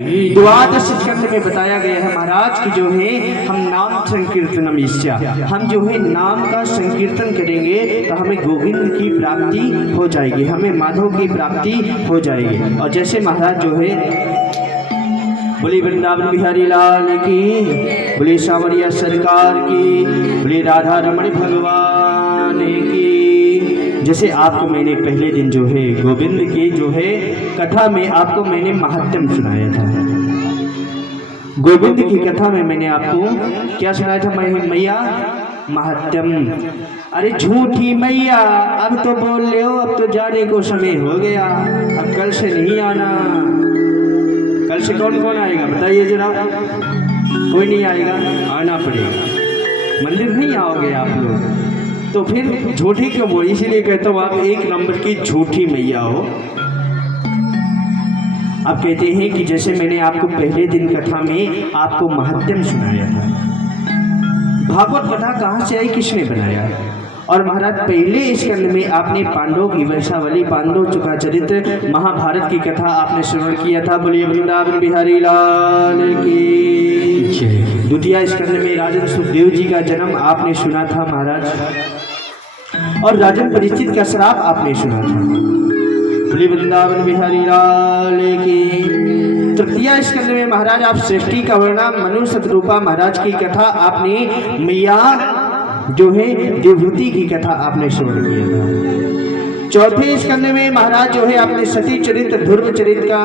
द्वादश स्कंद में बताया गया है महाराज कि जो है हम नाम संकीर्तनम इच्छा, हम जो है नाम का संकीर्तन करेंगे तो हमें गोविंद की प्राप्ति हो जाएगी, हमें माधव की प्राप्ति हो जाएगी। और जैसे महाराज जो है बोली वृंदावन बिहारी लाल की, बोली सावरिया सरकार की, बोली राधा रमण भगवान की। जैसे आपको मैंने पहले दिन जो है गोविंद की जो है कथा में आपको मैंने महात्म सुनाया था। गोविंद की कथा में मैंने आपको क्या सुनाया था मैया? महात्म। अरे झूठी मैया, अब तो बोल ले हो, अब तो जाने को समय हो गया, अब कल से नहीं आना। कल से कौन कौन आएगा बताइए जरा? कोई नहीं आएगा, आना पड़ेगा। मंदिर नहीं आओगे आप लोग तो फिर झूठी क्यों बोली? इसीलिए कहता हूँ आप एक नंबर की झूठी मैया हो। आप कहते हैं कि जैसे मैंने आपको पहले दिन कथा में आपको महात्म सुनाया था। भागवत कथा कहाँ से आई, किसने बनाया? और महाराज पहले स्कंद में आपने पांडवों की वंशावली, पांडव चुका चरित्र, महाभारत की कथा आपने श्रवण किया था। बोलिए वृंदावन बिहारी लाल की। द्वितीय स्कंद में राजन सुखदेव जी का जन्म आपने सुना था महाराज, और राजन परीक्षित का श्राप आपने सुना था। बोलिए वृंदावन बिहारी लाल की। तृतीय स्कंद में महाराज आप सृष्टि का वर्णन, मनु शतरूपा महाराज की कथा आपने, मैया जो है देवभूति की कथा आपने श्रवण किया था। चौथे स्कंद में महाराज जो है आपने सती चरित्र, ध्रुव चरित्र का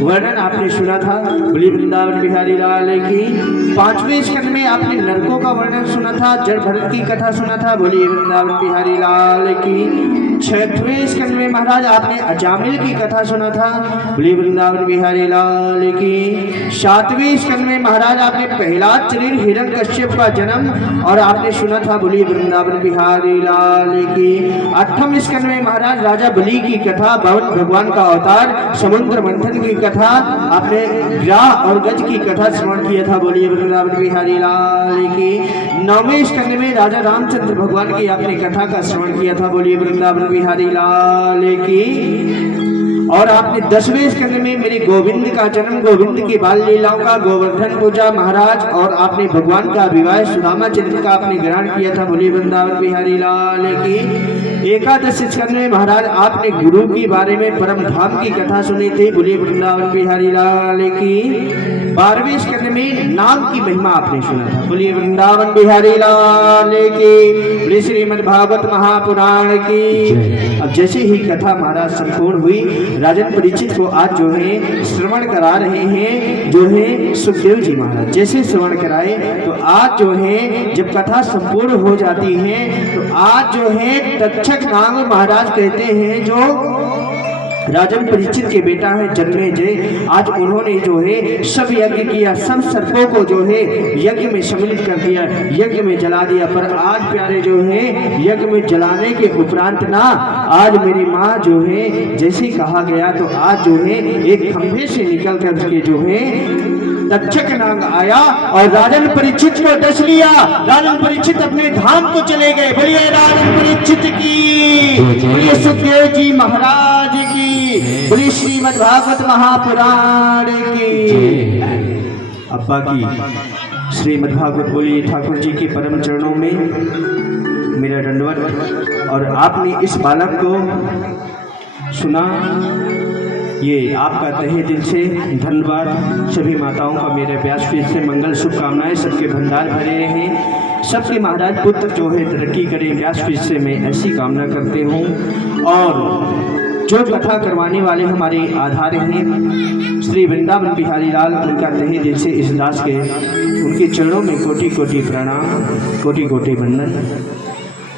वर्णन आपने सुना था। बोली वृंदावन बिहारी लाल की। पांचवें स्कंद में आपने नरकों का वर्णन सुना था, जड़ भरत की कथा सुना था। बोली वृंदावन बिहारी लाल की। छठवें स्कंद में महाराज आपने अजामिल की कथा सुना था। बोली वृंदावन बिहारी लाल की। सातवें स्कंद में महाराज आपने पहला चरित्र हिरण्यकश्यप का जन्म और आपने सुना था। बोली वृंदावन बिहारी लाल की। आठवें स्कंद में महाराज राजा बलि की कथा, भगवान का अवतार, समुद्र मंथन की कथा आपने, ग्राह और गज की कथा श्रवण किया था। बोलिए वृंदावन बिहारी लाल की। नौवें स्कंद में राजा रामचंद्र भगवान की आपने कथा का श्रवण किया था। बोलिए वृंदावन बिहारी लाल की। और आपने 10वें स्कंद में मेरे गोविंद का जन्म, गोविंद की बाल लीलाओं का, गोवर्धन पूजा महाराज, और आपने भगवान का विवाह सुदामा चरित्र का आपने ग्रहण किया था। बोलिए वृंदावन बिहारी लाल की। एकादश स्कंद में महाराज आपने गुरु के बारे में, परम धाम की कथा सुनी थी। बोलिए वृंदावन बिहारी लाल की। 12वें स्कंद में नाम की महिमा आपने सुना था। बोलिए वृंदावन बिहारी लाल की। बोलिए श्रीमद् भागवत महापुराण की। अब जैसे ही कथा महाराज संपूर्ण हुई, राजन परीक्षित को आज जो है श्रवण करा रहे हैं जो है सुखदेव जी महाराज। जैसे श्रवण कराए तो आज जो है जब कथा संपूर्ण हो जाती है तो आज जो है तक्षक नाग महाराज कहते हैं, जो राजन परीक्षित के बेटा है जन्मेजय, आज उन्होंने जो है सब यज्ञ किया, सब सर्पों को जो है यज्ञ में सम्मिलित कर दिया, यज्ञ में जला दिया। पर आज प्यारे जो है यज्ञ में जलाने के उपरांत ना, आज मेरी माँ जो है जैसे कहा गया तो आज जो है एक खंभे से निकल करके जो है तक्षक नाग आया और राजन परीक्षित को डस लिया। राजन परीक्षित अपने धाम को चले गए। बोलिए राजन परीक्षित की, बोलिए सुखदेव जी महाराज की, बोलिए श्रीमद् भागवत महापुराण की। अब बाकी श्रीमद् भागवत बोलिए ठाकुर जी के परम चरणों में मेरा दंडवत। और आपने इस बालक को सुना, ये आपका तहे दिल से धन्यवाद। सभी माताओं का मेरे व्यासपीठ से मंगल शुभकामनाएं, सबके भंडार भरे रहें, सबके महाराज पुत्र जो है तरक्की करें, व्यासपीठ से मैं ऐसी कामना करते हूँ। और जो कथा करवाने वाले हमारे आधार हैं श्री वृंदावन बिहारी लाल, उनका तहे दिल से इस दास के उनके चरणों में कोटि कोटि प्रणाम, कोटि कोटि वंदन।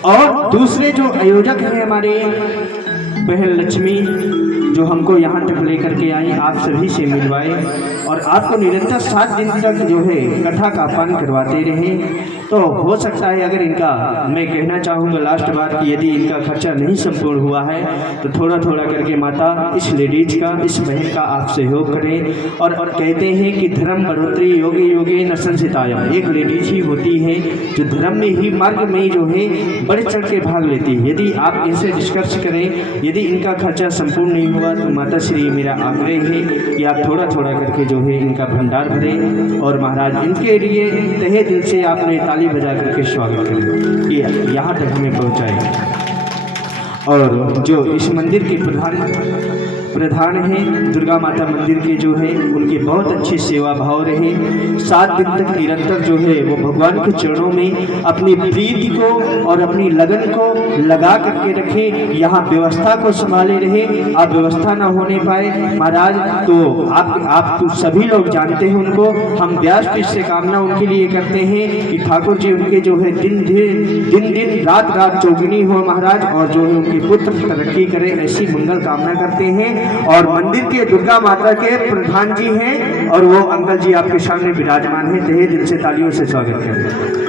और दूसरे जो आयोजक हैं हमारे बहन लक्ष्मी, जो हमको यहाँ तक लेकर के आई, आप सभी से मिलवाए और आपको निरंतर 7 दिन तक जो है कथा का पान करवाते रहे। तो हो सकता है अगर इनका, मैं कहना चाहूँगा लास्ट बार कि यदि इनका खर्चा नहीं संपूर्ण हुआ है तो थोड़ा थोड़ा करके माता इस लेडीज का, इस बहन का आप सहयोग करें। और कहते हैं कि धर्म बढ़ोतरी योगे योगे न संसितायम, एक लेडीज ही होती है जो धर्म में ही, मार्ग में ही जो है बढ़ चढ़ के भाग लेती है। यदि आप इनसे डिस्कस करें, यदि इनका खर्चा संपूर्ण नहीं हुआ तो माता श्री मेरा आग्रह है कि आप थोड़ा थोड़ा करके जो है इनका भंडार भरें और महाराज इनके लिए तहे दिल से आपने ताली बजा करके स्वागत करें कि यहाँ तक हमें पहुँचाए। और जो इस मंदिर के प्रधान हैं, दुर्गा माता मंदिर के जो है उनके बहुत अच्छे सेवा भाव रहे। 7 दिन तक निरंतर जो है वो भगवान के चरणों में अपनी प्रीति को और अपनी लगन को लगा करके रखे, यहाँ व्यवस्था को संभाले रहे। आप व्यवस्था ना होने पाए महाराज तो आप तो सभी लोग जानते हैं उनको, हम व्यासपीठ से कामना उनके लिए करते हैं कि ठाकुर जी उनके जो है दिन दिन रात चौगुनी हो महाराज, और जो है उनके पुत्र तरक्की करें, ऐसी मंगल कामना करते हैं। और मंदिर के दुर्गा माता के प्रधान जी हैं और वो अंकल जी आपके सामने विराजमान हैं, तहे दिल से तालियों से स्वागत करें।